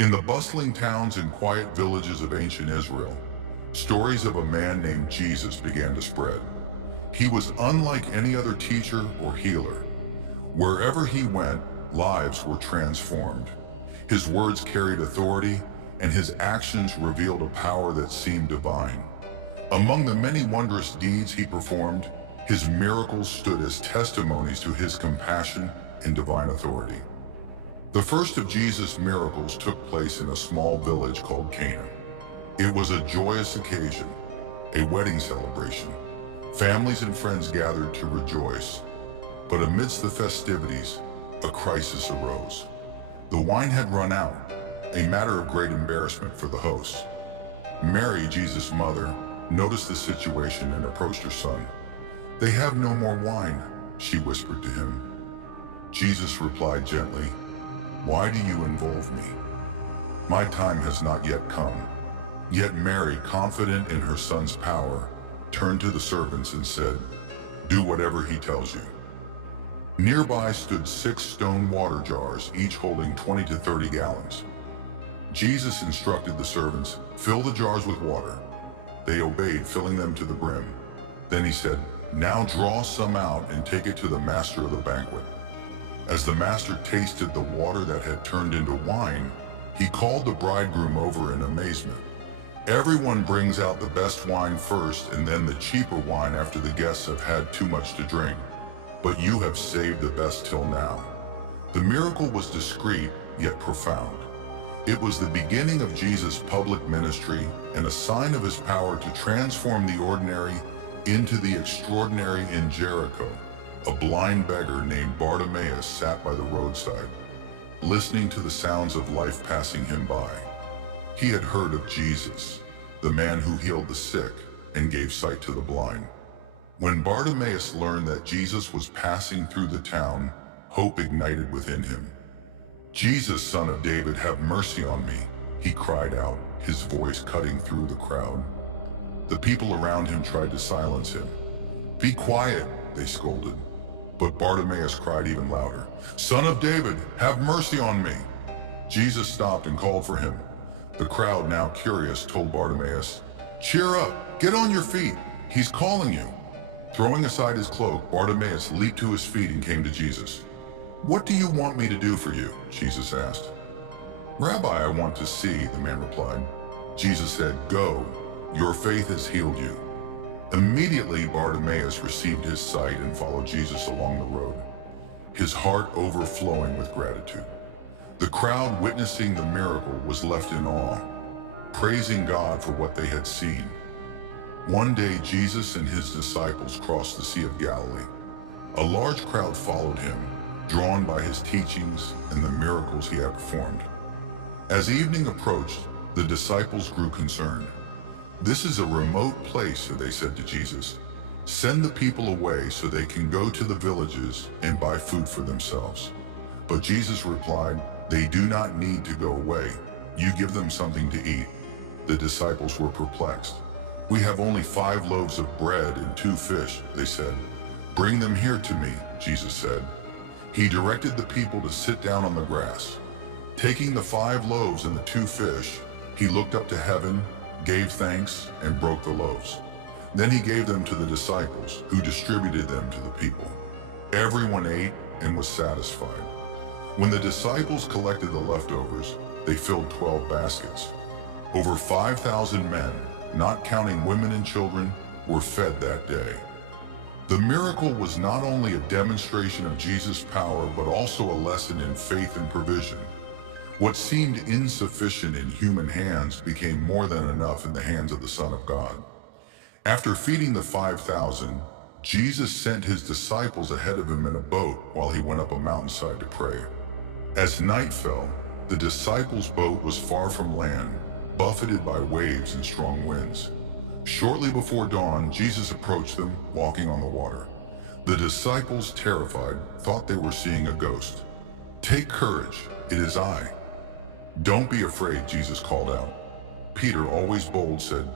In the bustling towns and quiet villages of ancient Israel, stories of a man named Jesus began to spread. He was unlike any other teacher or healer. Wherever he went, lives were transformed. His words carried authority, and his actions revealed a power that seemed divine. Among the many wondrous deeds he performed, his miracles stood as testimonies to his compassion and divine authority. The first of Jesus' miracles took place in a small village called Cana. It was a joyous occasion, a wedding celebration. Families and friends gathered to rejoice. But amidst the festivities, a crisis arose. The wine had run out, a matter of great embarrassment for the hosts. Mary, Jesus' mother, noticed the situation and approached her son. "They have no more wine," she whispered to him. Jesus replied gently, "Why do you involve me? My time has not yet come." Yet Mary, confident in her son's power, turned to the servants and said, "Do whatever he tells you." Nearby stood 6 stone water jars, each holding 20 to 30 gallons. Jesus instructed the servants, "Fill the jars with water." They obeyed, filling them to the brim. Then he said, "Now draw some out and take it to the master of the banquet." As the master tasted the water that had turned into wine, he called the bridegroom over in amazement. "Everyone brings out the best wine first and then the cheaper wine after the guests have had too much to drink. But you have saved the best till now." The miracle was discreet, yet profound. It was the beginning of Jesus' public ministry and a sign of his power to transform the ordinary into the extraordinary. In Jericho, a blind beggar named Bartimaeus sat by the roadside, listening to the sounds of life passing him by. He had heard of Jesus, the man who healed the sick and gave sight to the blind. When Bartimaeus learned that Jesus was passing through the town, hope ignited within him. "Jesus, Son of David, have mercy on me," he cried out, his voice cutting through the crowd. The people around him tried to silence him. "Be quiet," they scolded. But Bartimaeus cried even louder, "Son of David, have mercy on me." Jesus stopped and called for him. The crowd, now curious, told Bartimaeus, "Cheer up, get on your feet, he's calling you." Throwing aside his cloak, Bartimaeus leaped to his feet and came to Jesus. "What do you want me to do for you?" Jesus asked. "Rabbi, I want to see," the man replied. Jesus said, "Go, your faith has healed you." Immediately Bartimaeus received his sight and followed Jesus along the road, his heart overflowing with gratitude. The crowd witnessing the miracle was left in awe, praising God for what they had seen. One day Jesus and his disciples crossed the Sea of Galilee. A large crowd followed him, drawn by his teachings and the miracles he had performed. As evening approached, the disciples grew concerned. "This is a remote place," they said to Jesus. "Send the people away so they can go to the villages and buy food for themselves." But Jesus replied, "They do not need to go away. You give them something to eat." The disciples were perplexed. "We have only 5 loaves of bread and 2 fish, they said. "Bring them here to me," Jesus said. He directed the people to sit down on the grass. Taking the 5 loaves and the 2 fish, he looked up to heaven, gave thanks, and broke the loaves. Then he gave them to the disciples, who distributed them to the people. Everyone ate and was satisfied. When the disciples collected the leftovers, they filled 12 baskets. Over 5,000 men, not counting women and children, were fed that day. The miracle was not only a demonstration of Jesus' power, but also a lesson in faith and provision. What seemed insufficient in human hands became more than enough in the hands of the Son of God. After feeding the 5,000, Jesus sent his disciples ahead of him in a boat while he went up a mountainside to pray. As night fell, the disciples' boat was far from land, buffeted by waves and strong winds. Shortly before dawn, Jesus approached them, walking on the water. The disciples, terrified, thought they were seeing a ghost. "Take courage, it is I." "Don't be afraid," Jesus called out. Peter, always bold, said,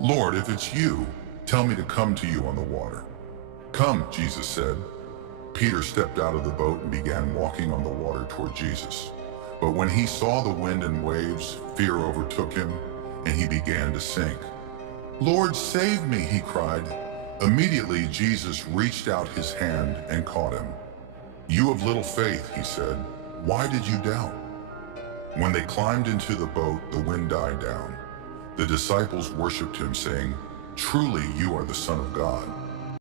"Lord, if it's you, tell me to come to you on the water." "Come," Jesus said. Peter stepped out of the boat and began walking on the water toward Jesus. But when he saw the wind and waves, fear overtook him, and he began to sink. "Lord, save me," he cried. Immediately, Jesus reached out his hand and caught him. "You of little faith," he said, "why did you doubt?" When they climbed into the boat, the wind died down. The disciples worshipped him, saying, "Truly you are the Son of God."